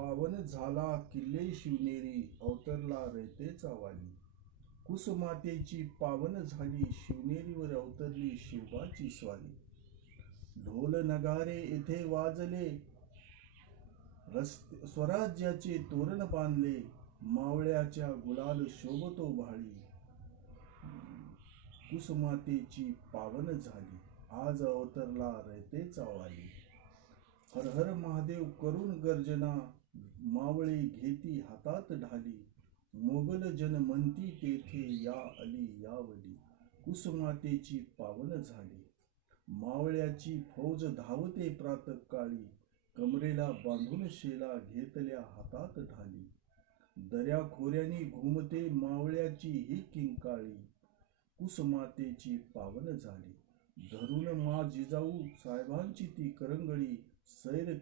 पावन झाला किल्ले शिवनेरी, अवतरला रयतेचा वाली. कुसमातेची पावन झाली, शिवनेरीवर अवतरली शिवबाची स्वारी. ढोल नगारे येथे वाजले, स्वराज्याचे तोरण बांधले, मावळ्याच्या गुलाल शोभतो भाळी. कुसमातेची पावन झाली, आज अवतरला रयतेचा वाली. हर हर महादेव करून गर्जना, मावळे घेती हातात ढाली. मोगल जन म्हणती तेथे, या अली यावली. कुसमातेची पावन झाली, मावळ्याची फौज धावते प्रातःकाळी. कमरेला बांधून शेला, घेतल्या हातात ढाली. दऱ्या खोऱ्यानी घुमते, मावळ्याची ही किंकाळी. कुसमातेची पावन झाली, धरून मा जिजाऊ साहेबांची ती करंगळी. सैर